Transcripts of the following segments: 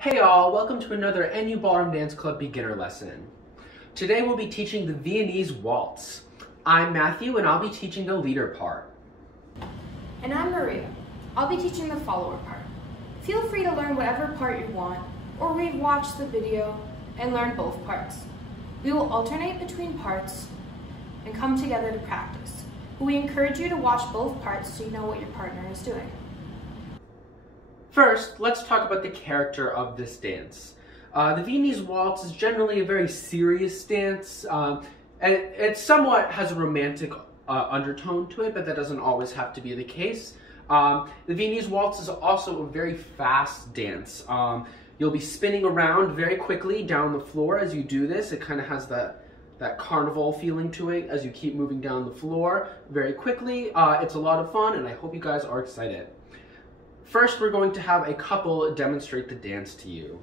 Hey all, welcome to another NU Ballroom Dance Club beginner lesson. Today we'll be teaching the Viennese Waltz. I'm Matthew and I'll be teaching the leader part. And I'm Maria. I'll be teaching the follower part. Feel free to learn whatever part you want, or re-watch the video and learn both parts. We will alternate between parts and come together to practice. But we encourage you to watch both parts so you know what your partner is doing. First, let's talk about the character of this dance. The Viennese Waltz is generally a very serious dance, and it somewhat has a romantic undertone to it, but that doesn't always have to be the case. The Viennese Waltz is also a very fast dance. You'll be spinning around very quickly down the floor as you do this. It kind of has that carnival feeling to it as you keep moving down the floor very quickly. It's a lot of fun, and I hope you guys are excited. First, we're going to have a couple demonstrate the dance to you.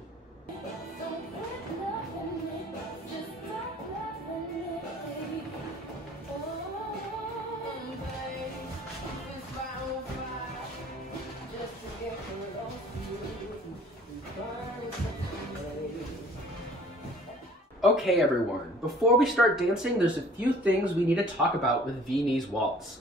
Okay everyone, before we start dancing, there's a few things we need to talk about with Viennese Waltz.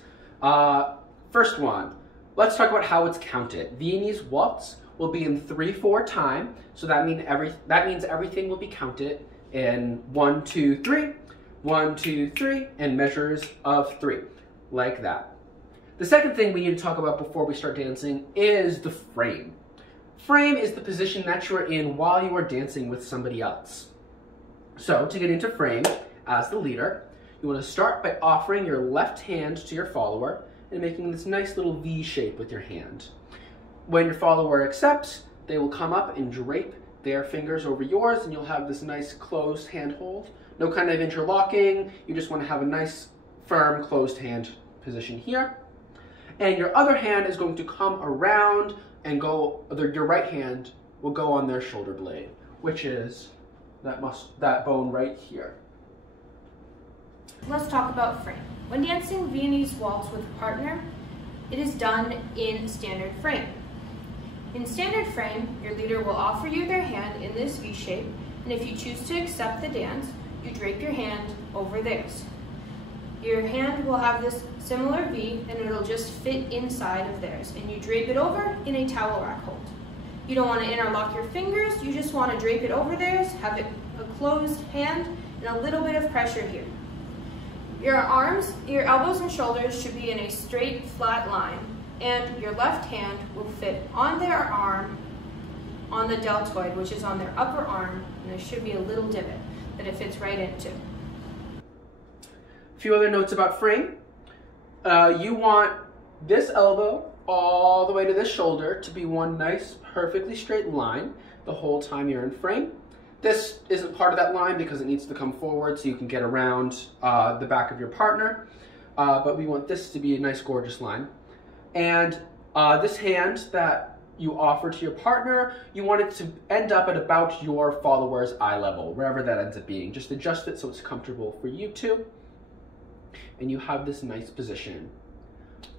First one. Let's talk about how it's counted. Viennese Waltz will be in 3/4 time, so that means everything will be counted in 1, 2, 3, 1, 2, 3, and measures of 3, like that. The second thing we need to talk about before we start dancing is the frame. Frame is the position that you're in while you are dancing with somebody else. So to get into frame, as the leader, you want to start by offering your left hand to your follower and making this nice little V shape with your hand. When your follower accepts, they will come up and drape their fingers over yours, and you'll have this nice closed hand hold. No kind of interlocking, you just want to have a nice firm closed hand position here. And your other hand is going to come around and your right hand will go on their shoulder blade, which is that bone right here. Let's talk about frame. When dancing Viennese Waltz with a partner, it is done in standard frame. In standard frame, your leader will offer you their hand in this V shape, and if you choose to accept the dance, you drape your hand over theirs. Your hand will have this similar V, and it'll just fit inside of theirs, and you drape it over in a towel rack hold. You don't want to interlock your fingers, you just want to drape it over theirs, have it a closed hand, and a little bit of pressure here. Your arms, your elbows and shoulders should be in a straight, flat line, and your left hand will fit on their arm, on the deltoid, which is on their upper arm, and there should be a little divot that it fits right into. A few other notes about frame. You want this elbow all the way to this shoulder to be one nice, perfectly straight line the whole time you're in frame. This isn't part of that line because it needs to come forward so you can get around the back of your partner, but we want this to be a nice, gorgeous line. And this hand that you offer to your partner, you want it to end up at about your follower's eye level, wherever that ends up being. Just adjust it so it's comfortable for you two, and you have this nice position.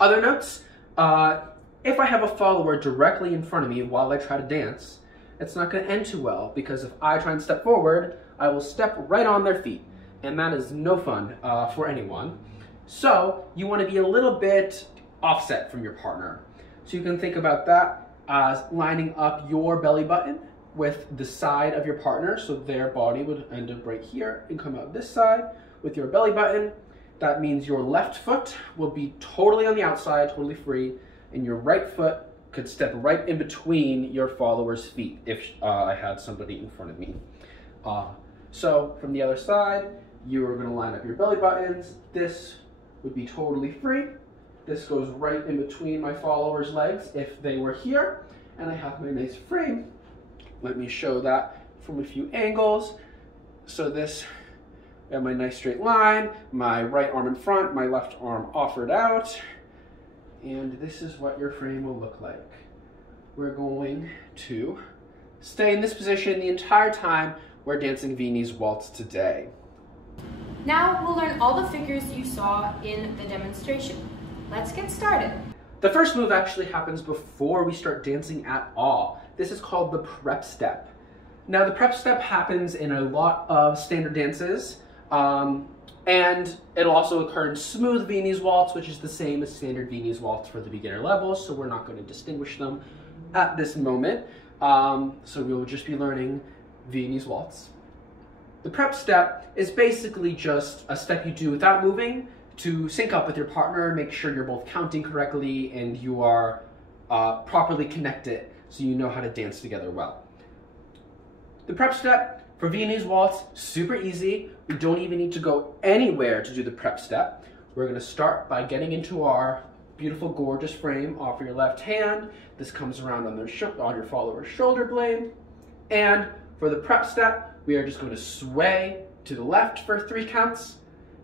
Other notes, if I have a follower directly in front of me while I try to dance, it's not going to end too well, because if I try and step forward, I will step right on their feet, and that is no fun for anyone. So you want to be a little bit offset from your partner. So you can think about that as lining up your belly button with the side of your partner, so their body would end up right here and come out this side with your belly button. That means your left foot will be totally on the outside, totally free, and your right foot could step right in between your follower's feet if I had somebody in front of me. So from the other side, you're going to line up your belly buttons. This would be totally free. This goes right in between my follower's legs if they were here, and I have my nice frame. Let me show that from a few angles. So this, I have my nice straight line, my right arm in front, my left arm offered out. And this is what your frame will look like. We're going to stay in this position the entire time we're dancing Viennese Waltz today. Now we'll learn all the figures you saw in the demonstration. Let's get started. The first move actually happens before we start dancing at all. This is called the prep step. Now the prep step happens in a lot of standard dances, and it'll also occur in smooth Viennese waltz, which is the same as standard Viennese waltz for the beginner level, so we're not going to distinguish them at this moment. So we will just be learning Viennese waltz. The prep step is basically just a step you do without moving to sync up with your partner, make sure you're both counting correctly and you are properly connected so you know how to dance together well. The prep step for Viennese waltz, super easy. We don't even need to go anywhere to do the prep step. We're going to start by getting into our beautiful, gorgeous frame. Offer your left hand. This comes around on your follower's shoulder blade. And for the prep step, we are just going to sway to the left for 3 counts,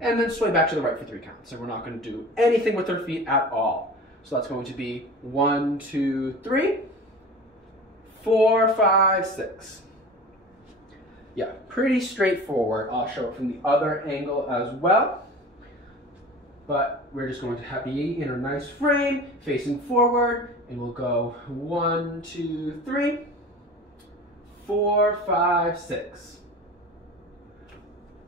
and then sway back to the right for 3 counts. So we're not going to do anything with our feet at all. So that's going to be 1, 2, 3, 4, 5, 6. Yeah, pretty straightforward. I'll show it from the other angle as well. But we're just going to be in a nice frame, facing forward, and we'll go 1, 2, 3, 4, 5, 6.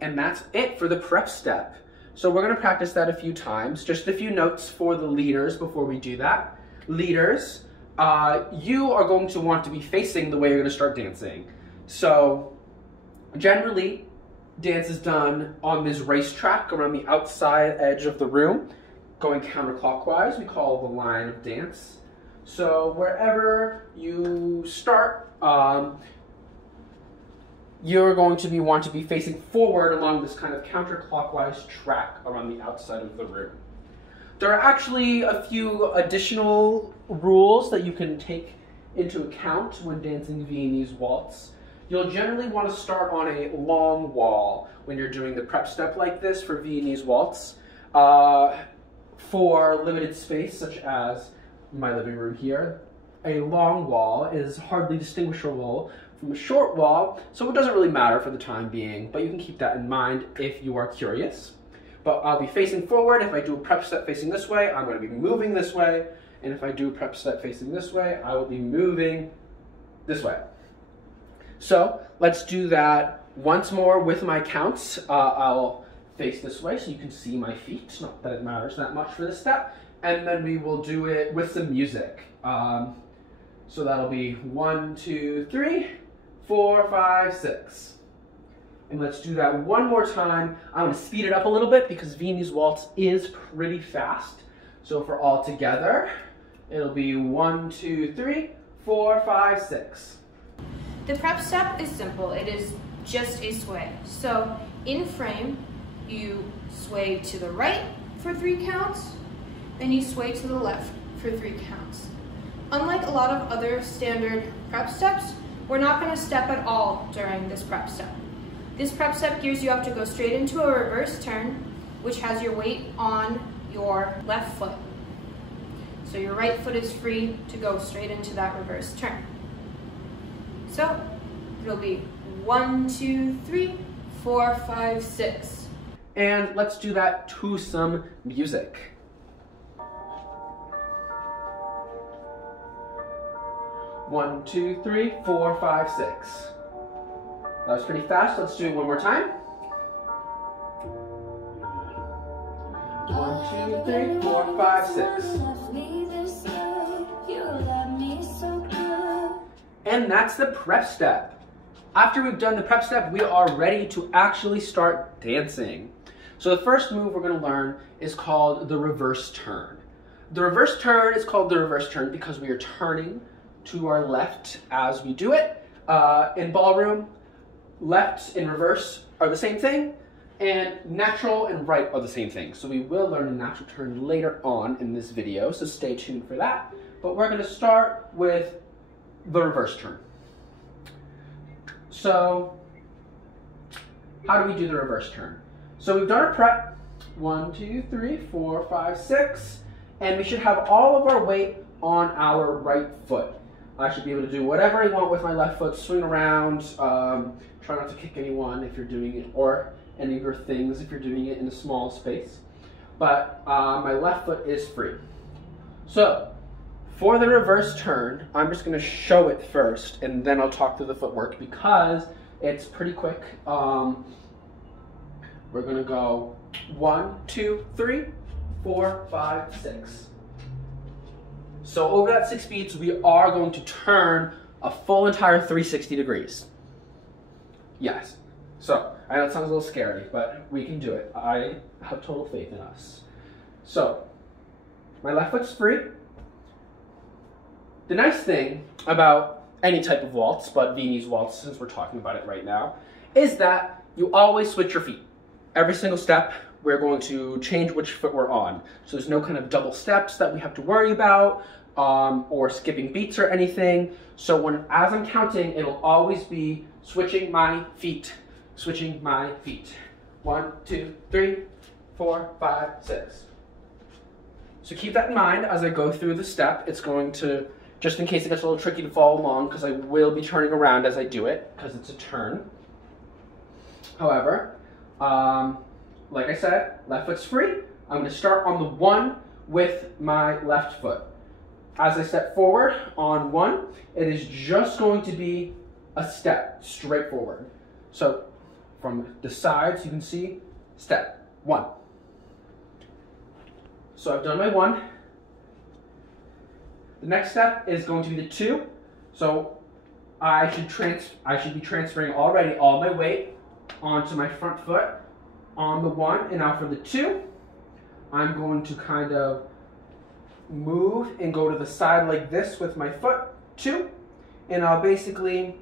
And that's it for the prep step. So we're going to practice that a few times. Just a few notes for the leaders before we do that. Leaders, you are going to want to be facing the way you're going to start dancing. So generally, dance is done on this racetrack around the outside edge of the room, going counterclockwise. We call the line of dance. So wherever you start, you're going to want to be facing forward along this kind of counterclockwise track around the outside of the room. There are actually a few additional rules that you can take into account when dancing Viennese waltz. You'll generally want to start on a long wall when you're doing the prep step like this for Viennese waltz. For limited space, such as my living room here, a long wall is hardly distinguishable from a short wall, so it doesn't really matter for the time being, but you can keep that in mind if you are curious. But I'll be facing forward. If I do a prep step facing this way, I'm going to be moving this way, and if I do a prep step facing this way, I will be moving this way. So let's do that once more with my counts. I'll face this way so you can see my feet, not that it matters that much for this step, and then we will do it with some music. So that'll be 1, 2, 3, 4, 5, 6. And let's do that one more time. I'm going to speed it up a little bit because Viennese waltz is pretty fast. So for all together, it'll be 1, 2, 3, 4, 5, 6. The prep step is simple. It is just a sway. So in frame, you sway to the right for 3 counts, and you sway to the left for 3 counts. Unlike a lot of other standard prep steps, we're not going to step at all during this prep step. This prep step gears you up to go straight into a reverse turn, which has your weight on your left foot. So your right foot is free to go straight into that reverse turn. So it'll be 1, 2, 3, 4, 5, 6. And let's do that to some music. One, 2, 3, 4, 5, 6. That was pretty fast. Let's do it one more time. 1, 2, 3, 4, 5, 6. And that's the prep step. After we've done the prep step, we are ready to actually start dancing. So the first move we're going to learn is called the reverse turn. The reverse turn is called the reverse turn because we are turning to our left as we do it. In ballroom, left and reverse are the same thing, and natural and right are the same thing. So we will learn a natural turn later on in this video, so stay tuned for that. But we're going to start with the reverse turn. So how do we do the reverse turn? So we've done our prep, 1, 2, 3, 4, 5, 6, and we should have all of our weight on our right foot. I should be able to do whatever I want with my left foot, swing around, try not to kick anyone if you're doing it, or any of your things if you're doing it in a small space. But my left foot is free. So For the reverse turn, I'm just going to show it first, and then I'll talk through the footwork because it's pretty quick. We're going to go 1, 2, 3, 4, 5, 6. So over that 6 beats, we are going to turn a full entire 360 degrees. Yes. So I know it sounds a little scary, but we can do it. I have total faith in us. So my left foot's free. The nice thing about any type of waltz, but Viennese waltz, since we're talking about it right now, is that you always switch your feet. Every single step, we're going to change which foot we're on. So there's no kind of double steps that we have to worry about, or skipping beats or anything. So as I'm counting, it'll always be switching my feet, switching my feet. 1, 2, 3, 4, 5, 6. So keep that in mind as I go through the step. It's going to, just in case it gets a little tricky to follow along, because I will be turning around as I do it, because it's a turn. However, like I said, left foot's free. I'm going to start on the 1 with my left foot. As I step forward on 1, it is just going to be a step straight forward. So from the sides, you can see step 1. So I've done my 1. The next step is going to be the 2. So I should be transferring already all my weight onto my front foot on the 1. And now for the 2, I'm going to kind of move and go to the side like this with my foot, 2. And I'll basically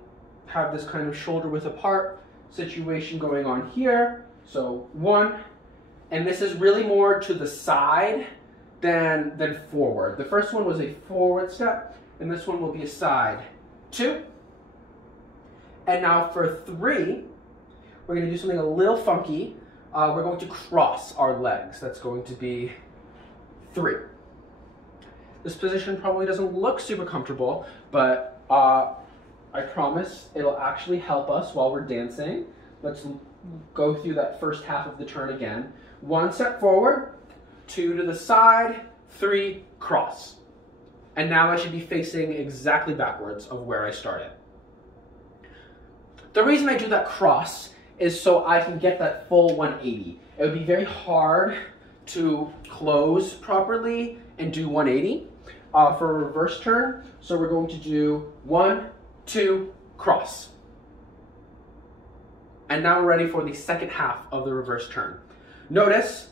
have this kind of shoulder width apart situation going on here. So 1, and this is really more to the side than forward. The first one was a forward step, and this one will be a side, 2. And now for 3, we're going to do something a little funky. We're going to cross our legs. That's going to be 3. This position probably doesn't look super comfortable, but I promise it'll actually help us while we're dancing. Let's go through that first half of the turn again. 1 step forward, 2 to the side, 3, cross. And now I should be facing exactly backwards of where I started. The reason I do that cross is so I can get that full 180. It would be very hard to close properly and do 180 for a reverse turn. So we're going to do 1, 2, cross. And now we're ready for the second half of the reverse turn. Notice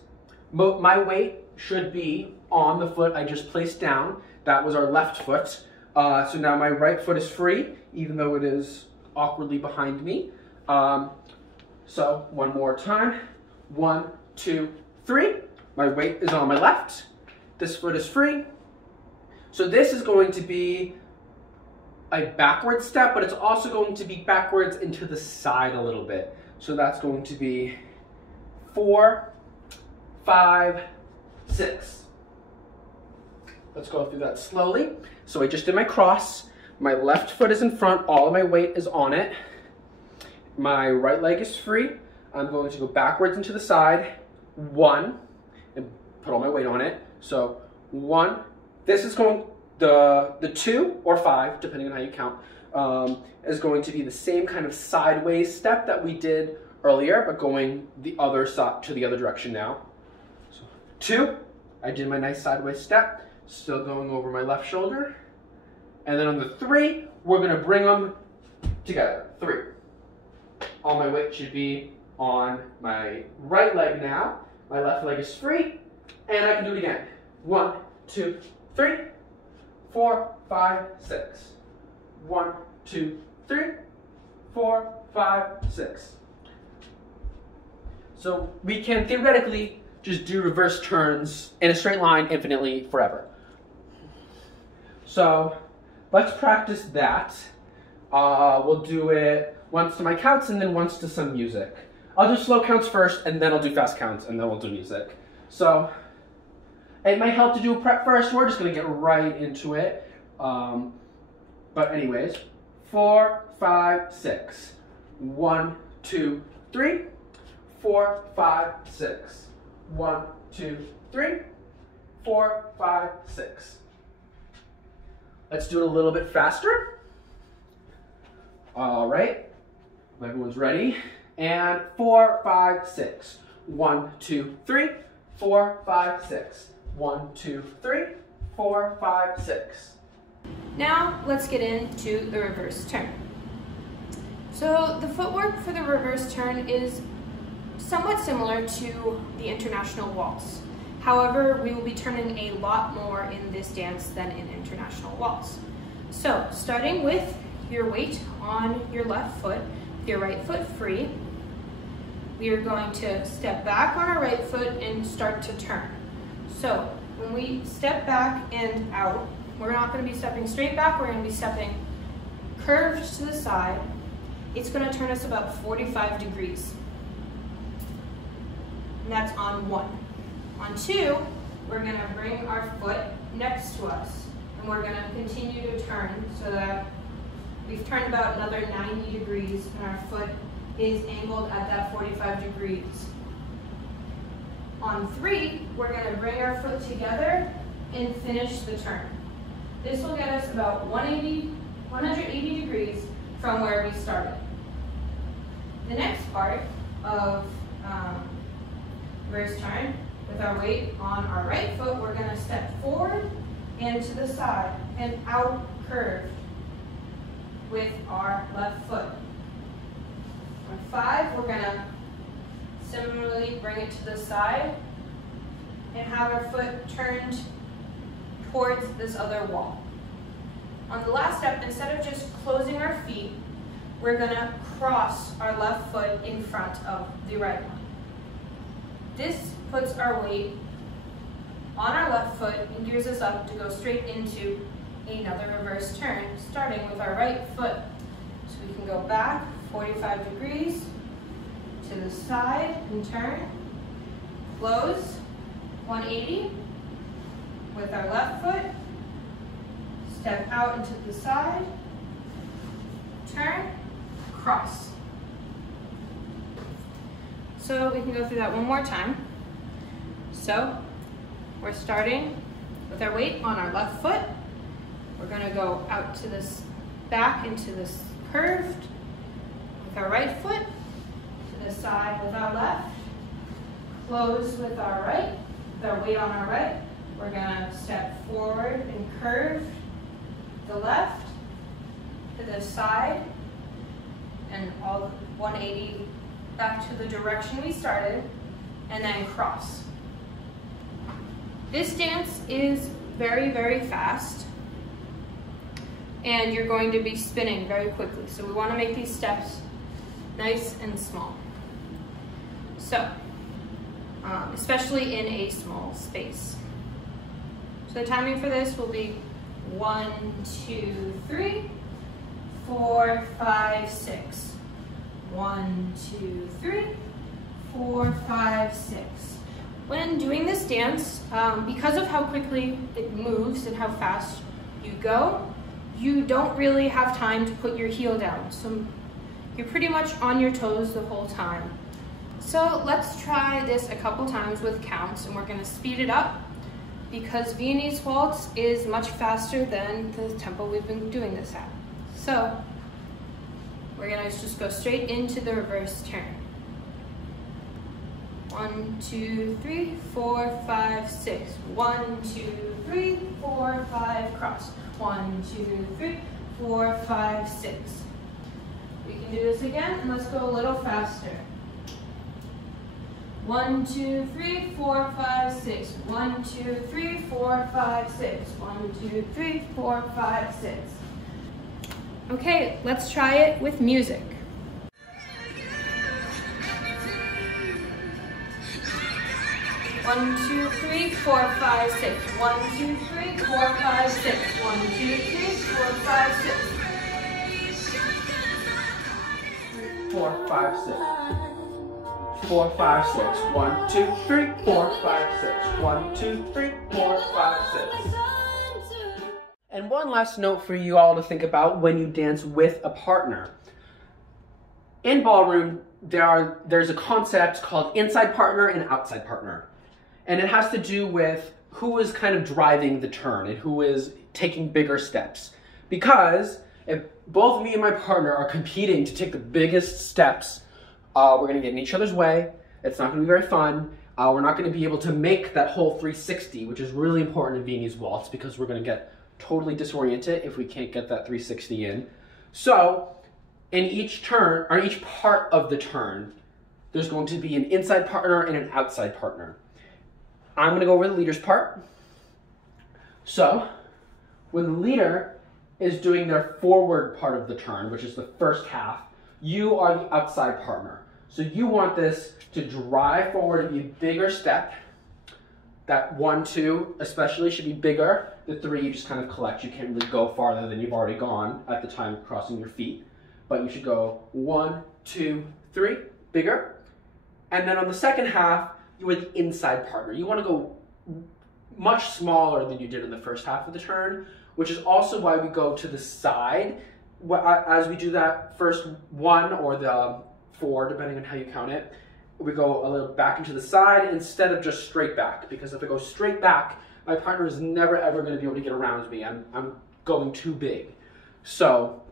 my weight should be on the foot I just placed down. That was our left foot. So now my right foot is free, even though it is awkwardly behind me. So one more time. 1, 2, 3. My weight is on my left. This foot is free. So this is going to be a backward step, but it's also going to be backwards into the side a little bit. So that's going to be 4, 5, 6. Let's go through that slowly. So I just did my cross. My left foot is in front. All of my weight is on it. My right leg is free. I'm going to go backwards into the side. 1, and put all my weight on it. So 1. This is going, the 2 or 5, depending on how you count, is going to be the same kind of sideways step that we did earlier, but going the other side to the other direction now. So 2, I did my nice sideways step, still going over my left shoulder. And then on the 3, we're going to bring them together. 3. All my weight should be on my right leg now. My left leg is free, and I can do it again. 1, 2, 3, 4, 5, 6. 1, 2, 3, 4, 5, 6. So we can theoretically just do reverse turns in a straight line infinitely forever. So let's practice that. We'll do it once to my counts and then once to some music. I'll do slow counts first, and then I'll do fast counts, and then we'll do music. So it might help to do a prep first. We're just going to get right into it. But anyways, 4, 5, 6. 1, 2, 3. 4, 5, 6. 1, 2, 3. 4, 5, 6. Let's do it a little bit faster. All right, everyone's ready. And 4, 5, 6. 1, 2, 3, 4, 5, 6. 1, 2, 3, 4, 5, 6. Now let's get into the reverse turn. So the footwork for the reverse turn is somewhat similar to the international waltz. However, we will be turning a lot more in this dance than in international waltz. So starting with your weight on your left foot, with your right foot free, we are going to step back on our right foot and start to turn. So when we step back and out, we're not going to be stepping straight back, we're going to be stepping curved to the side. It's going to turn us about 45 degrees. And that's on 1. On 2, we're going to bring our foot next to us, and we're going to continue to turn so that we've turned about another 90 degrees, and our foot is angled at that 45 degrees. On 3, we're going to bring our foot together and finish the turn. This will get us about 180 degrees from where we started. The next part of reverse turn, with our weight on our right foot, we're going to step forward and to the side and out curved with our left foot. On 5, we're going to similarly bring it to the side and have our foot turned towards this other wall. On the last step, instead of just closing our feet, we're going to cross our left foot in front of the right one. This puts our weight on our left foot and gears us up to go straight into another reverse turn, starting with our right foot. So we can go back 45 degrees to the side and turn, close 180 with our left foot, step out into the side, turn, cross. So we can go through that one more time. So we're starting with our weight on our left foot. We're going to go out to this, back into this curved with our right foot, to the side with our left, close with our right, with our weight on our right. We're going to step forward and curve the left to the side and all 180 back to the direction we started, and then cross. This dance is very, very fast, and you're going to be spinning very quickly. So we want to make these steps nice and small. So, especially in a small space. So the timing for this will be 1, 2, 3, 4, 5, 6. 1, 2, 3, 4, 5, 6. When doing this dance, because of how quickly it moves and how fast you go, you don't really have time to put your heel down. So you're pretty much on your toes the whole time. So let's try this a couple times with counts, and we're going to speed it up because Viennese waltz is much faster than the tempo we've been doing this at. So we're going to just go straight into the reverse turn. 1, 2, 3, 4, 5, 6. 1, 2, 3, 4, 5, cross. 1, 2, 3, 4, 5, 6. We can do this again, and let's go a little faster. 1, 2, 3, 4, 5, 6. 1, 2, 3, 4, 5, 6. 1, 2, 3, 4, 5, 6. Okay, let's try it with music. 1, 2, 3, 4, 5, 6. 1, 2, 3, 4, 5, 6. 1, 2, 3, 4, 5, 6. 4, 5, 6. 4, 5, 6. 1, 2, 3, 4, 5, 6. 1, 2, 3, 4, 5, 6. And one last note for you all to think about when you dance with a partner. In ballroom, there's a concept called inside partner and outside partner. And it has to do with who is kind of driving the turn and who is taking bigger steps. Because if both me and my partner are competing to take the biggest steps, we're going to get in each other's way. It's not going to be very fun. We're not going to be able to make that whole 360, which is really important in Viennese waltz because we're going to get totally disoriented if we can't get that 360 in. So in each turn, or each part of the turn, there's going to be an inside partner and an outside partner. I'm going to go over the leader's part. So when the leader is doing their forward part of the turn, which is the first half, you are the outside partner. So you want this to drive forward and be a bigger step. That 1, 2 especially should be bigger. The 3 you just kind of collect. You can't really go farther than you've already gone at the time of crossing your feet. But you should go 1, 2, 3, bigger. And then on the second half, you are the inside partner. You want to go much smaller than you did in the first half of the turn, which is also why we go to the side as we do that first 1 or the 4, depending on how you count it. We go a little back into the side instead of just straight back, because if I go straight back, my partner is never ever going to be able to get around me. I'm going too big. So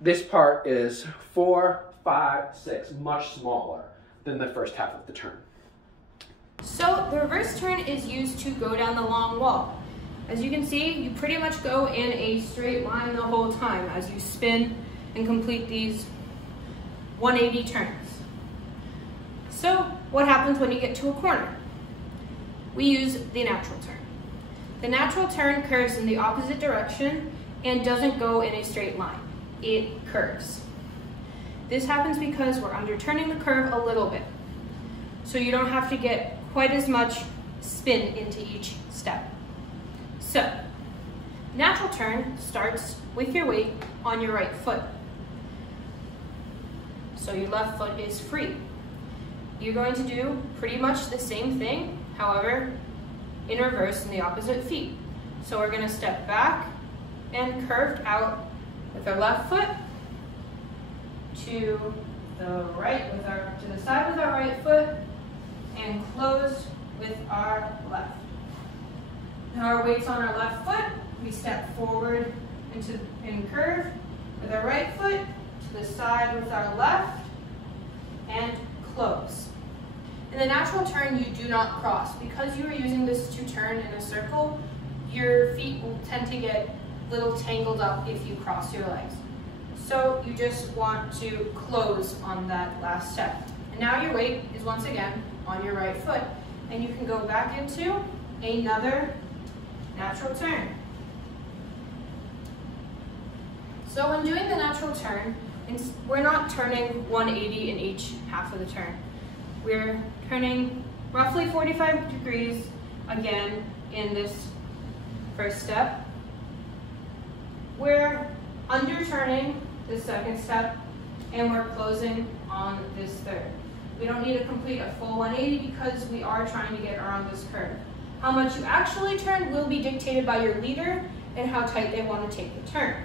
this part is 4, 5, 6, much smaller than the first half of the turn. So the reverse turn is used to go down the long wall. As you can see, you pretty much go in a straight line the whole time as you spin and complete these 180 turns. So what happens when you get to a corner? We use the natural turn. The natural turn curves in the opposite direction and doesn't go in a straight line. It curves. This happens because we're underturning the curve a little bit. So you don't have to get quite as much spin into each step. So, natural turn starts with your weight on your right foot. So your left foot is free. You're going to do pretty much the same thing, however, in reverse in the opposite feet. So we're going to step back and curved out with our left foot to the right to the side with our right foot and close with our left. Now our weight's on our left foot. We step forward and curve with our right foot to the side with our left and close. In the natural turn, you do not cross. Because you are using this to turn in a circle, your feet will tend to get a little tangled up if you cross your legs. So you just want to close on that last step. And now your weight is once again on your right foot. And you can go back into another natural turn. So when doing the natural turn, we're not turning 180 in each half of the turn. We're turning roughly 45 degrees again in this first step. We're underturning the second step and we're closing on this third. We don't need to complete a full 180 because we are trying to get around this curve. How much you actually turn will be dictated by your leader and how tight they want to take the turn.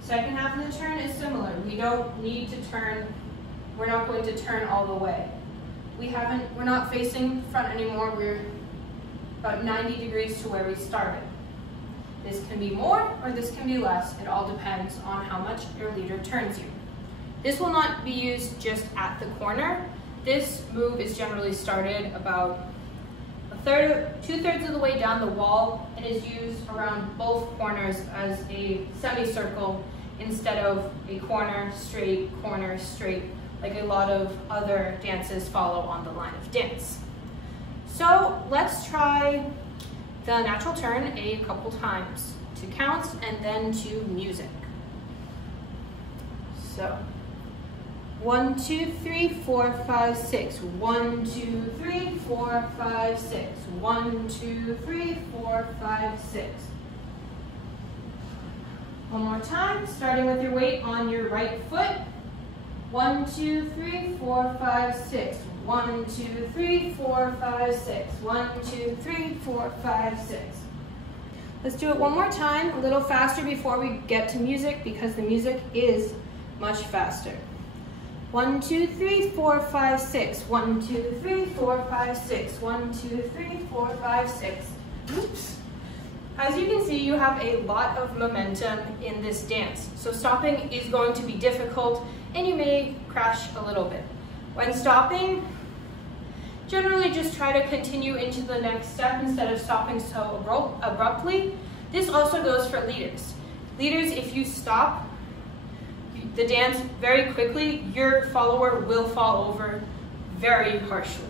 Second half of the turn is similar. We don't need to turn, we're not going to turn all the way. We're not facing front anymore, we're about 90 degrees to where we started. This can be more or this can be less. It all depends on how much your leader turns you. This will not be used just at the corner. This move is generally started about two-thirds of the way down the wall and is used around both corners as a semicircle instead of a corner, straight, like a lot of other dances follow on the line of dance. So let's try the natural turn a couple times to counts and then to music. So 1, 2, 3, 4, 5, 6. 1, 2, 3, 4, 5, 6. 1, 2, 3, 4, 5, 6. One more time, starting with your weight on your right foot. 1, 2, 3, 4, 5, 6. 1, 2, 3, 4, 5, 6. 1, 2, 3, 4, 5, 6. Let's do it one more time, a little faster before we get to music because the music is much faster. 1, 2, 3, 4, 5, 6. 1, 2, 3, 4, 5, 6. 1, 2, 3, 4, 5, 6. Oops. As you can see, you have a lot of momentum in this dance. So stopping is going to be difficult and you may crash a little bit. When stopping, generally just try to continue into the next step instead of stopping so abruptly. This also goes for leaders. Leaders, if you stop the dance very quickly, your follower will fall over very harshly.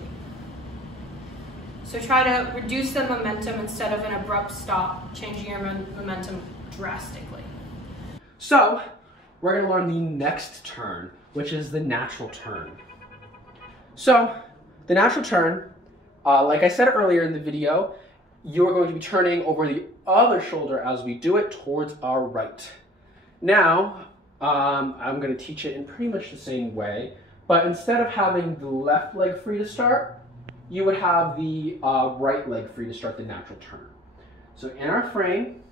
So try to reduce the momentum instead of an abrupt stop, changing your momentum drastically. So we're going to learn the next turn, which is the natural turn. So the natural turn, like I said earlier in the video, you're going to be turning over the other shoulder as we do it towards our right. Now, I'm going to teach it in pretty much the same way, but instead of having the left leg free to start, you would have the right leg free to start the natural turn. So in our frame,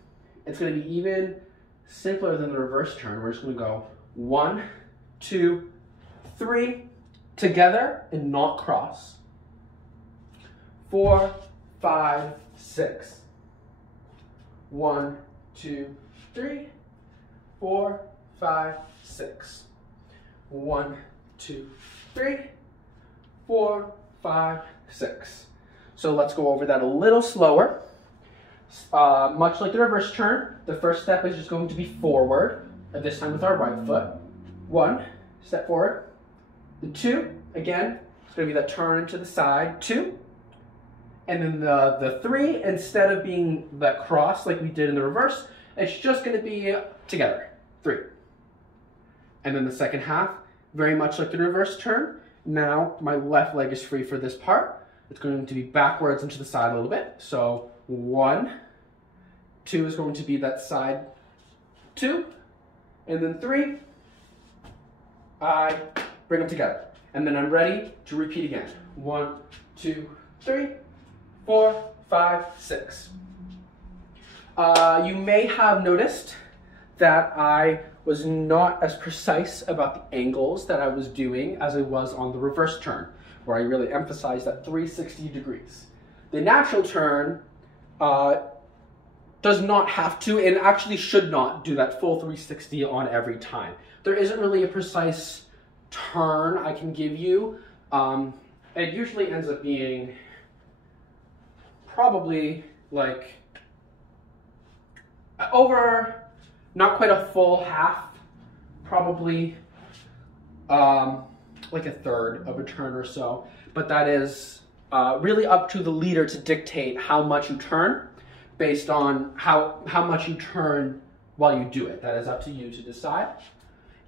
it's going to be even simpler than the reverse turn. We're just going to go 1, 2, 3 together and not cross. 4, 5, 6. 1, 2, 3, 4, 5, 6. 1, 2, 3, 4, 5, 6. So let's go over that a little slower. Much like the reverse turn, the first step is just going to be forward, this time with our right foot. 1, step forward. The 2, again, it's going to be that turn to the side, 2. And then the 3, instead of being that cross like we did in the reverse, it's just going to be together, 3. And then the second half, very much like the reverse turn. Now my left leg is free for this part. It's going to be backwards and to the side a little bit. So 1, 2 is going to be that side 2, and then 3, I bring them together. And then I'm ready to repeat again. 1, 2, 3, 4, 5, 6. You may have noticed that I was not as precise about the angles that I was doing as I was on the reverse turn, where I really emphasized that 360 degrees. The natural turn does not have to, and actually should not, do that full 360 on every time. There isn't really a precise turn I can give you. It usually ends up being probably like over, not quite a full half, probably like a third of a turn or so. But that is really up to the leader to dictate how much you turn based on how much you turn while you do it. That is up to you to decide.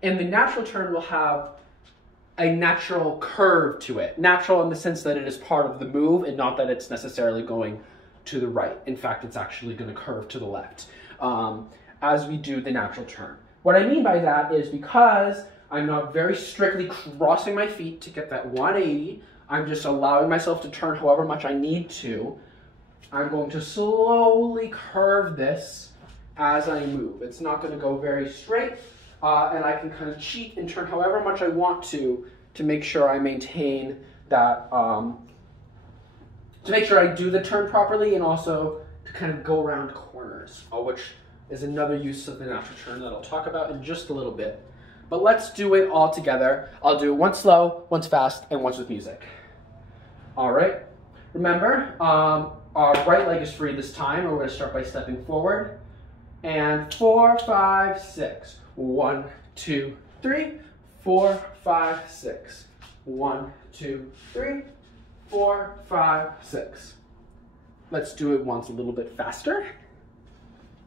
And the natural turn will have a natural curve to it. Natural in the sense that it is part of the move and not that it's necessarily going to the right. In fact, it's actually going to curve to the left as we do the natural turn. What I mean by that is because I'm not very strictly crossing my feet to get that 180, I'm just allowing myself to turn however much I need to. I'm going to slowly curve this as I move. It's not going to go very straight, and I can kind of cheat and turn however much I want to make sure I maintain that, to make sure I do the turn properly, and also to kind of go around corners, which is another use of the natural turn that I'll talk about in just a little bit. But let's do it all together. I'll do once slow, once fast, and once with music. All right. Remember, our right leg is free this time, and we're going to start by stepping forward. And 4, 5, 6. 1, 2, 3. 4, 5, 6. 1, 2, 3. 4, 5, 6. Let's do it once a little bit faster.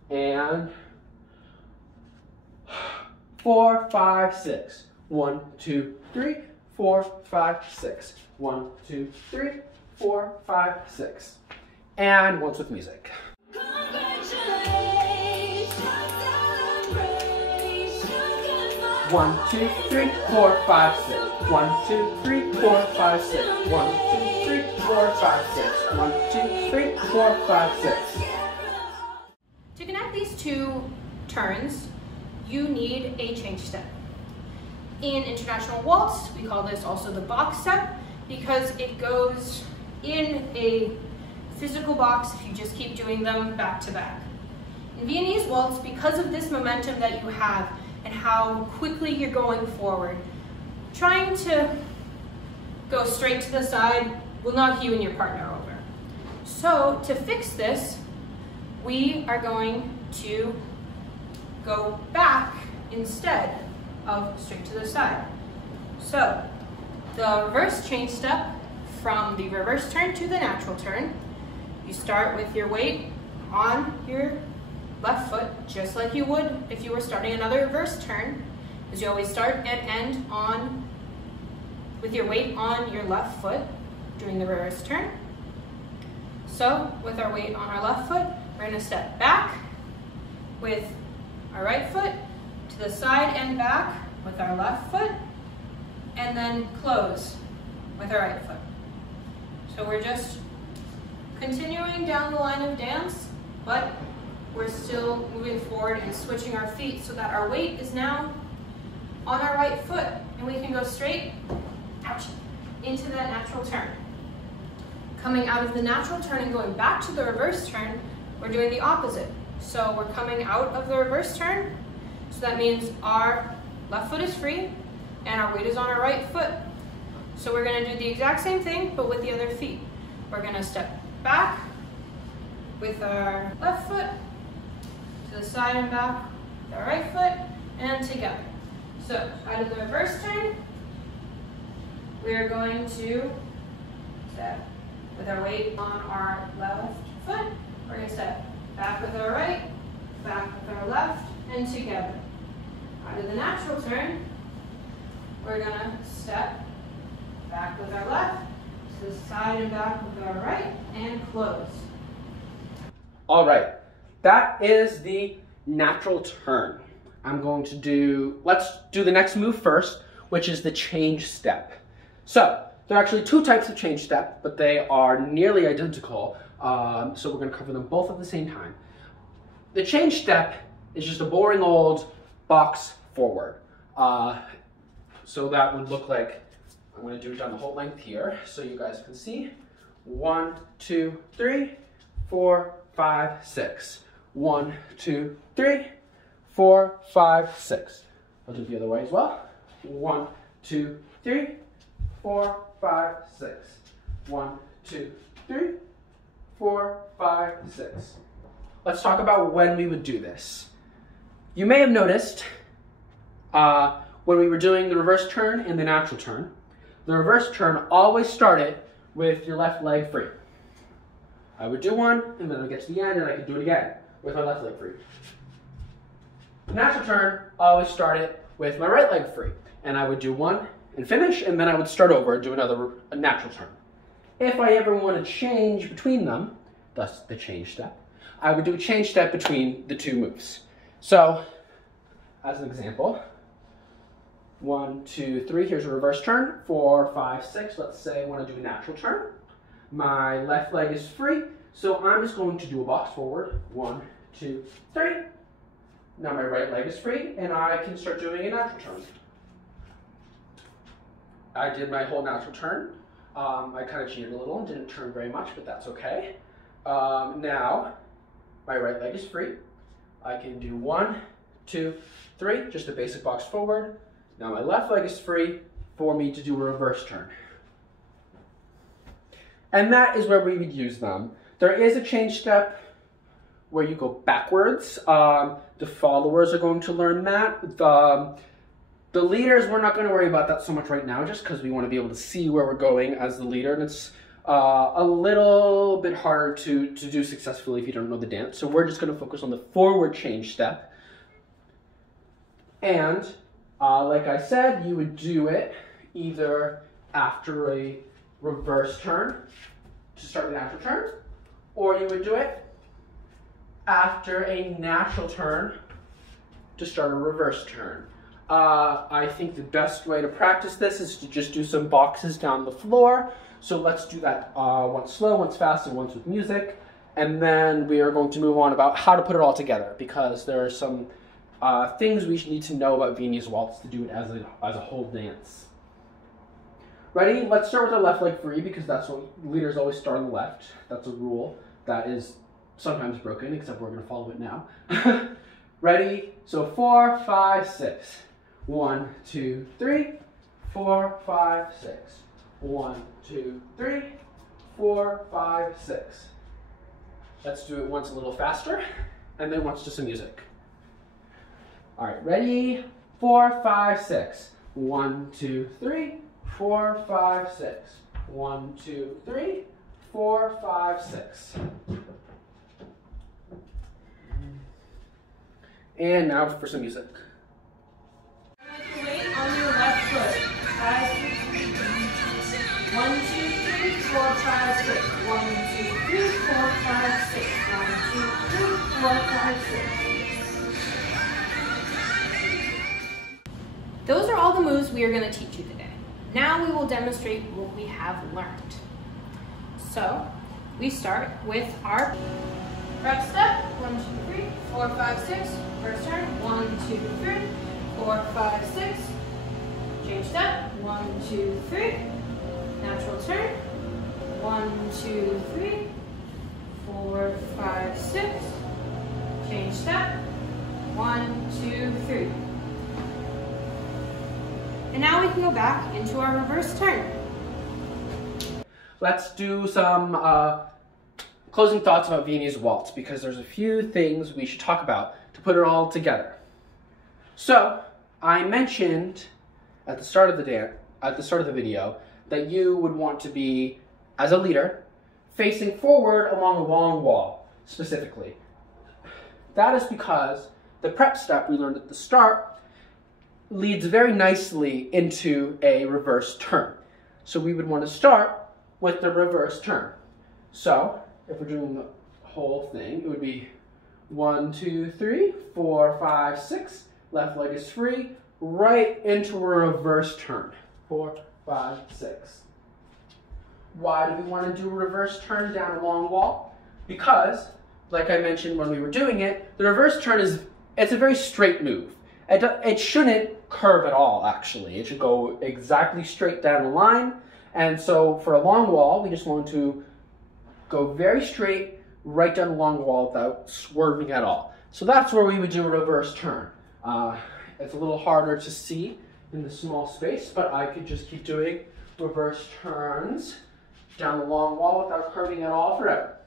And 4, 5, 6. 1, 2, 3. 4, 5, 6. 1, 2, 3. 4, 5, 6. And once with music. One, 2, 3, 4, 5, 6. 1, 2, 3, 4, 5, 6. 1, 2, 3, 4, 5, 6. 1, 2, 3, 4, 5, 6. To connect these two turns, you need a change step. In international waltz, we call this also the box step because it goes in a physical box if you just keep doing them back to back. In Viennese waltz, because of this momentum that you have and how quickly you're going forward, trying to go straight to the side will knock you and your partner over. So to fix this, we are going to go back instead of straight to the side. So the reverse change step from the reverse turn to the natural turn, you start with your weight on your left foot, just like you would if you were starting another reverse turn, as you always start and end on with your weight on your left foot, doing the reverse turn. So with our weight on our left foot, we're going to step back with our right foot to the side and back with our left foot, and then close with our right foot. So we're just continuing down the line of dance, but we're still moving forward and switching our feet so that our weight is now on our right foot, and we can go straight into that natural turn. Coming out of the natural turn and going back to the reverse turn, we're doing the opposite. So we're coming out of the reverse turn, so that means our left foot is free and our weight is on our right foot. So we're going to do the exact same thing, but with the other feet. We're going to step back with our left foot to the side and back with our right foot, and together. So out of the reverse turn, we are going to step with our weight on our left foot. We're going to step back with our right, back with our left, and together. Out of the natural turn, we're going to step back with our left, to the side and back with our right, and close. All right, that is the natural turn. I'm going to do, let's do the next move first, which is the change step. So there are actually two types of change step, but they are nearly identical. So we're going to cover them both at the same time. The change step is just a boring old box forward. So that would look like, I'm going to do it down the whole length here so you guys can see. 1, 2, 3, 4, 5, 6. 1, 2, 3, 4, 5, 6. I'll do it the other way as well. 1, 2, 3, 4, 5, 6. 1, 2, 3, 4, 5, 6. Let's talk about when we would do this. You may have noticed when we were doing the reverse turn and the natural turn, the reverse turn always started with your left leg free. I would do one, and then I would get to the end, and I could do it again with my left leg free. The natural turn always started with my right leg free, and I would do one and finish, and then I would start over and do a natural turn. If I ever want to change between them, thus the change step, I would do a change step between the two moves. So, as an example, 1, 2, 3, here's a reverse turn. 4, 5, 6, let's say I want to do a natural turn. My left leg is free, so I'm just going to do a box forward. 1, 2, 3. Now my right leg is free, and I can start doing a natural turn. I did my whole natural turn. I kind of cheated a little and didn't turn very much, but that's okay. Now, my right leg is free. I can do 1, 2, 3, just a basic box forward. Now my left leg is free for me to do a reverse turn. And that is where we would use them. There is a change step where you go backwards. The followers are going to learn that. The leaders, we're not going to worry about that so much right now, just because we want to be able to see where we're going as the leader, and it's a little bit harder to do successfully if you don't know the dance. So we're just going to focus on the forward change step. And like I said, you would do it either after a reverse turn to start the natural turn, or you would do it after a natural turn to start a reverse turn. I think the best way to practice this is to just do some boxes down the floor. So let's do that once slow, once fast, and once with music. And then we are going to move on about how to put it all together, because there are some things we need to know about Viennese waltz to do it as a whole dance. ready? Let's start with our left leg free because that's what leaders always start on the left. That's a rule that is sometimes broken, except we're going to follow it now. Ready? So 4, 5, 6. 1, 2, 3. 4, 5, 6. 1, 2, 3. 4, 5, 6. Let's do it once a little faster, and then once to some music. All right, ready? 4, 5, 6. 1, 2, 3. 4, 5, 6. 1, 2, 3. 4, 5, 6. And now for some music. Weight on your left foot. 1, 2, 3, 4, 5, 6. 1, 2, 3, 4, 5, 6. 1, 2, 3, 4, 5, 6. Those are all the moves we are going to teach you today. Now we will demonstrate what we have learned. So, we start with our prep step. 1, 2, 3, 4, 5, 6. First turn. 1, 2, 3, 4, 5, 6. Change step. 1, 2, 3. Natural turn. 1, 2, 3, 4, 5, 6. Change step. 1, 2, 3. And now we can go back into our reverse turn. Let's do some closing thoughts about Viennese waltz because there's a few things we should talk about to put it all together. So, I mentioned at the start of the video that you would want to be, as a leader, facing forward along a long wall, specifically. That is because the prep step we learned at the start leads very nicely into a reverse turn. So we would want to start with the reverse turn. So if we're doing the whole thing, it would be 1, 2, 3, 4, 5, 6. Left leg is free, right into a reverse turn. 4, 5, 6. Why do we want to do a reverse turn down a long wall? Because, like I mentioned when we were doing it, the reverse turn it's a very straight move. It shouldn't curve at all, actually. It should go exactly straight down the line. And so for a long wall, we just want to go very straight right down the long wall without swerving at all. So that's where we would do a reverse turn. It's a little harder to see in the small space, but I could just keep doing reverse turns down the long wall without curving at all forever.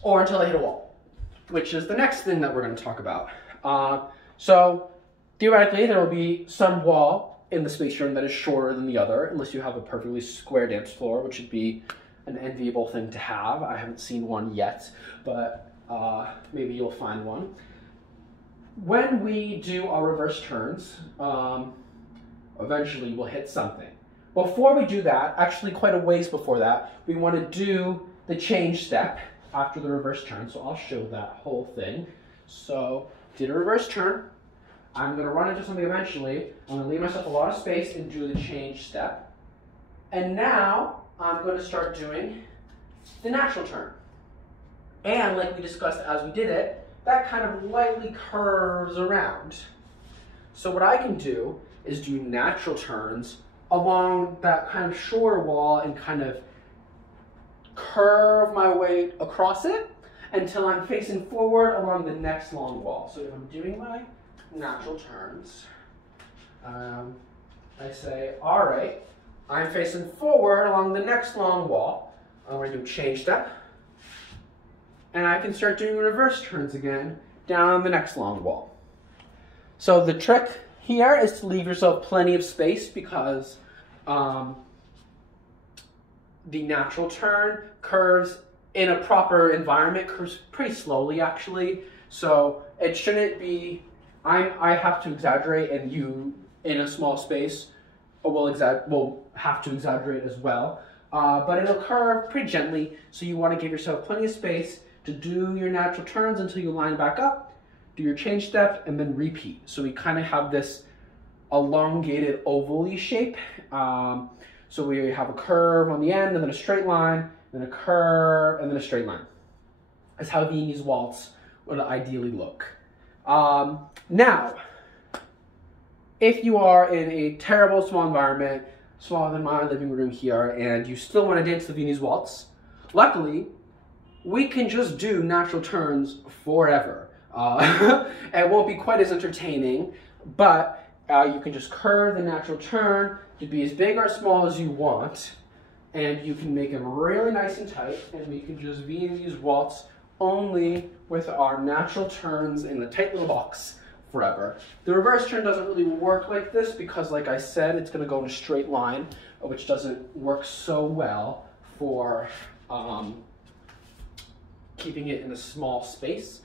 Or until I hit a wall, which is the next thing that we're going to talk about. So theoretically, there will be some wall in the space you're in that is shorter than the other, unless you have a perfectly square dance floor, which would be an enviable thing to have. I haven't seen one yet, but maybe you'll find one. When we do our reverse turns, eventually we'll hit something. Before we do that, actually quite a ways before that, we want to do the change step after the reverse turn. So I'll show that whole thing. So did a reverse turn. I'm going to run into something eventually. I'm going to leave myself a lot of space and do the change step. And now I'm going to start doing the natural turn. And like we discussed as we did it, that kind of lightly curves around. So what I can do is do natural turns along that kind of shorter wall and kind of curve my way across it until I'm facing forward along the next long wall. So if I'm doing my natural turns, I say, all right, I'm facing forward along the next long wall. I'm going to do a change step. And I can start doing reverse turns again down the next long wall. So the trick here is to leave yourself plenty of space because the natural turn curves in a proper environment, curves pretty slowly actually. So it shouldn't be, I have to exaggerate and you in a small space will have to exaggerate as well. But it'll curve pretty gently, so you want to give yourself plenty of space to do your natural turns until you line back up, do your change step, and then repeat. So we kind of have this elongated oval-y shape. So we have a curve on the end, and then a straight line, then a curve, and then a straight line. That's how Viennese waltz would ideally look. Now, if you are in a terrible small environment, smaller than my living room here, and you still want to dance the Viennese Waltz, luckily, we can just do natural turns forever. It won't be quite as entertaining, but you can just curve the natural turn to be as big or small as you want, and you can make them really nice and tight, and we can just Viennese Waltz only with our natural turns in the tight little box forever. The reverse turn doesn't really work like this because, like I said, it's going to go in a straight line, which doesn't work so well for keeping it in a small space.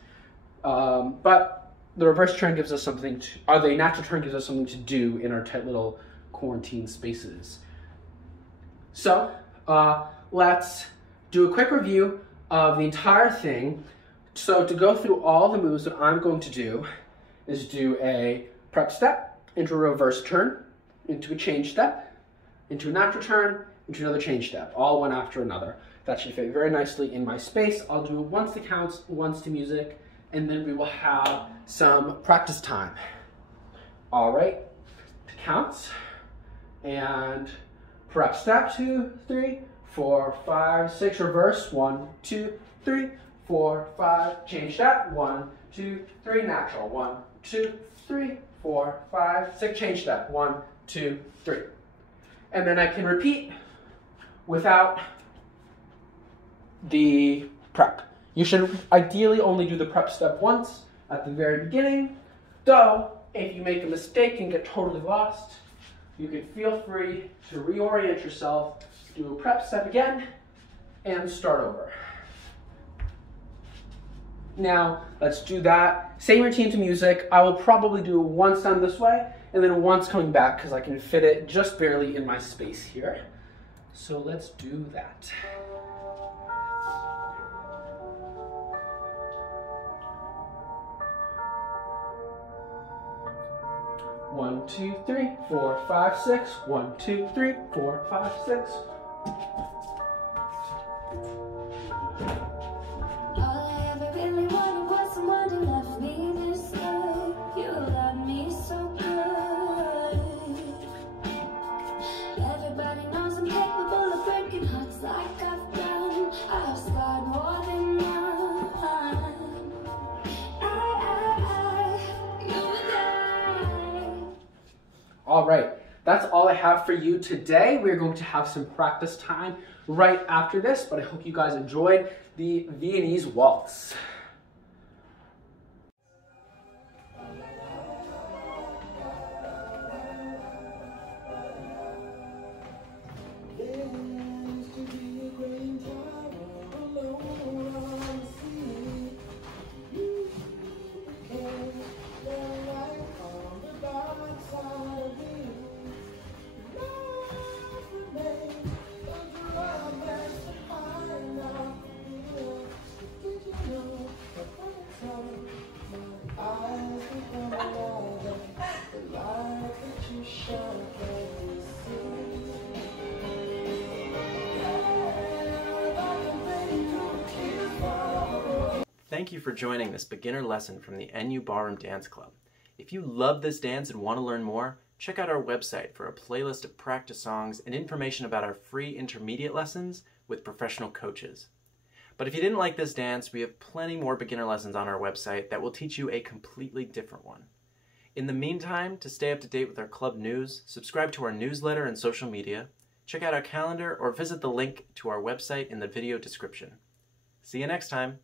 But the reverse turn gives us something to, the natural turn gives us something to do in our tight little quarantine spaces. So let's do a quick review of the entire thing. So to go through all the moves that I'm going to do is do a prep step, into a reverse turn, into a change step, into a natural turn, into another change step, all one after another. That should fit very nicely in my space. I'll do once to counts, once to music, and then we will have some practice time. All right, to counts, and prep step, 2, 3, 4, 5, 6, reverse, 1, 2, 3, 4, 5, change step, 1, 2, 3, natural, 1, 2, 3, 4, 5, 6, change step, 1, 2, 3. And then I can repeat without the prep. You should ideally only do the prep step once at the very beginning, though if you make a mistake and get totally lost, you can feel free to reorient yourself, do a prep step again, and start over. Now, let's do that. Same routine to music. I will probably do once down this way, and then once coming back, because I can fit it just barely in my space here. So let's do that. One, 2, 3, 4, 5, 6. 1, 2, 3, 4, 5, 6. All right, that's all I have for you today. We're going to have some practice time right after this, but I hope you guys enjoyed the Viennese Waltz. Thank you for joining this beginner lesson from the NU Ballroom Dance Club. If you love this dance and want to learn more, check out our website for a playlist of practice songs and information about our free intermediate lessons with professional coaches. But if you didn't like this dance, we have plenty more beginner lessons on our website that will teach you a completely different one. In the meantime, to stay up to date with our club news, subscribe to our newsletter and social media, check out our calendar, or visit the link to our website in the video description. See you next time!